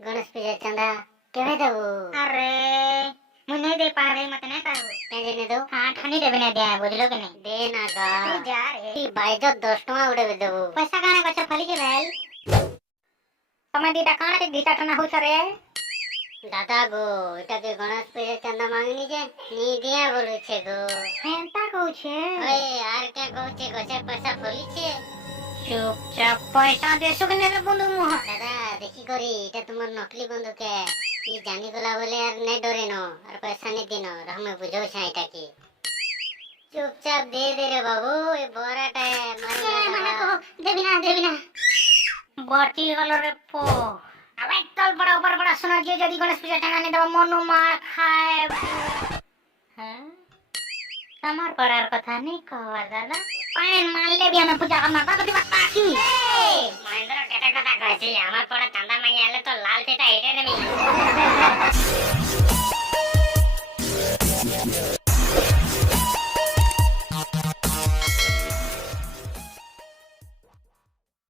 गणेश पूजा चंदा केवे देबू? अरे मुझे नहीं दे पा रही, मत नहीं करो। केजे ने दो? हाँ ठानी देवे नहीं दिया, बुझलो कि नहीं? दे ना गा तू जा रे। ती बाइजत 10 टका उड़े देबू। पैसा गाने बच्चा फली के भेल समय दीटा काना के गीता टना हो रे। दादा गो এটা के गणेश पूजा चंदा मांगनी जे नी दिया बोलू छे गो। हेंता कहू छे ओए यार क्या कहू छे गो से पैसा फली छे। चुपचाप पैसा देसो के ने बंधु मुह। दादा देखी करी এটা তোমার নকলি বন্ধু কে ই জানি গলা বলে আর নে ডরে নো আর पैसा নে দিনো আমি বুঝাও ছাই এটা কি চুপচাপ দে দে রে বাবু এই বড়াটা মারি মানে কো দেবি না বর্তি গলো রে পো। अब तल बड़ा ऊपर बड़ा सुना जे जदी गणेश पूजा टांगा ने दबा मनो मार खाए। हां तमार परार कथा नहीं कहवा दादा पान मान ले भी हमें पूजा करना का तो बाकी মহেন্দ্র কেটা কথা কইছি আমার পড়া চাঁদা মাই আলে তো লাল পেটা এটে নেমি